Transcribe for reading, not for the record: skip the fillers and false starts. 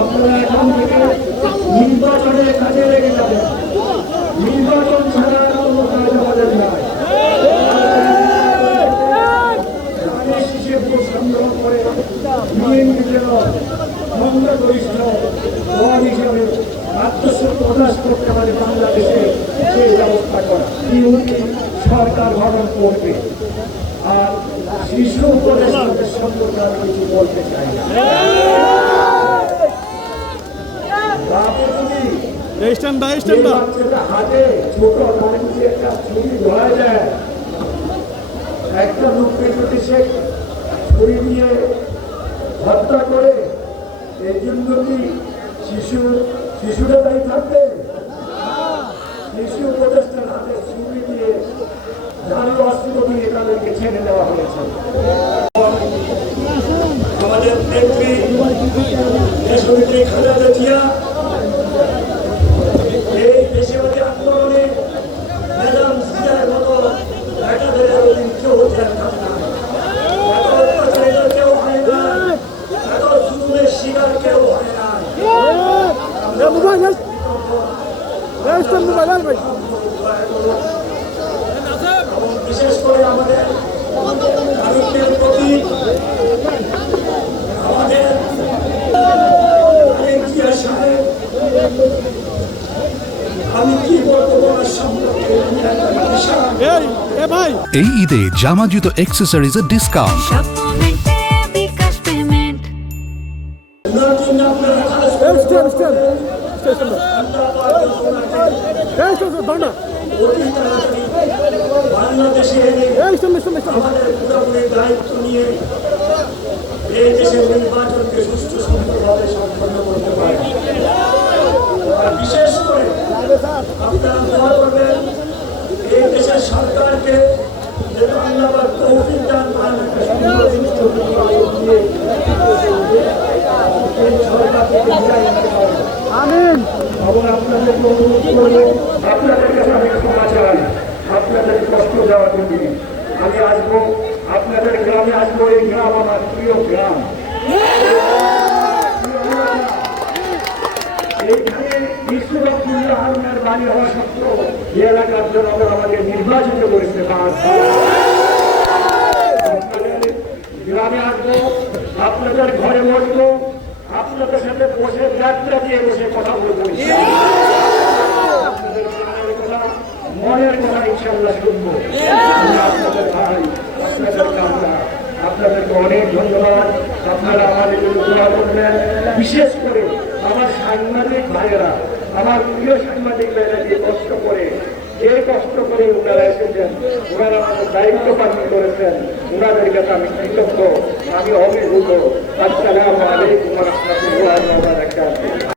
আপনারা এখন থেকে নির্বাচনের কাজে লেগে যাবেন। নির্বাচন ছাড়া কোনো কাজ আমাদের নাই। সংগ্রহ করে বিএনপি যেন সংখ্যাগরিষ্ঠ দল হিসেবে আত্মসত্য প্রকাশ করতে পারে বাংলাদেশে, সেই ব্যবস্থা করা। সরকার গঠন করবে। আর শিশু উপদেষ্টাদের সম্পর্কে আমি কিছু বলতে চাই না। হাতে ছোট একটা ছুরি ধরা যায়, একটা লোককে যদি সে ছুরি দিয়ে হত্যা করে, এই জন্য কি শিশুরা দায়ী থাকবে? শিশু উপদেষ্টার হাতে ছুরি দিয়ে ধারী অস্ত্র দিয়ে তাদেরকে ছেড়ে দেওয়া হয়েছে। আমাদের নেত্রী দেশনেত্রী খালেদা জিয়া এই দেশবাদী আন্দোলনে ম্যাডাম জিয়ার মতো একাধারে আরোদিন কেউ হতে থাকে না, এত অত্যাচারিত কেউ হয় না, এত জুলুমের শিকার কেউ হয় না। বিশেষ করে আমাদের ভারতের প্রতি আমাদের সাহেব, আমি কি বলবো সম্পর্কে এই ঈদে জামা জুতো অ্যাক্সেসরিজের ডিসকাউন্ট। বাংলাদেশে আমাদের পুরোপুরি দায়িত্ব নিয়ে এই দেশের নির্বাচনকে সুষ্ঠু সুন্দরভাবে সম্পন্ন করতে পারে। বিশেষ করে আপনারা দোয়া করবেন এই দেশের সরকারকে যে বাংলার তৌফিক দান করেন, একটা সুন্দর আমিন। এবং আপনাদেরকে অনুরোধ করবো, আপনাদের কাছে আমি ক্ষমা চাই আপনাদের কষ্ট দেওয়ার জন্য। আমি আসবো আপনাদের গ্রামে, আসবো। এই গ্রাম আমার প্রিয় গ্রাম। এইখানে ইসলামুল্লাহ আলমের বাড়ি হওয়া সত্ত্বেও এই এলাকার জনগণ আমাকে নির্বাচিত করেছে। গ্রামে আসবো, আপনাদের ঘরে বসবো, আপনাদের সাথে বসে যাত্রা দিয়ে বসে কথা বলবো। আপনাদের মনের কথা ইনশাল্লাহ শুনবো। আপনাদের ভাই, আপনাদের কামরা, আপনাদেরকে অনেক ধন্যবাদ। আপনারা আমাদের দোয়া করবেন। বিশেষ করে আমার সাংবাদিক ভাইয়েরা, আমার প্রিয় সাংবাদিক ভাইয়েরা যে কষ্ট করে ওনারা এসেছেন, ওনারা আমাদের দায়িত্ব পালন করেছেন, ওনাদের কাছে আমি কৃতজ্ঞ, আমি অভিভূত। আসসালামু আলাইকুম ওয়া রাহমাতুল্লাহি ওয়া বারাকাতুহু।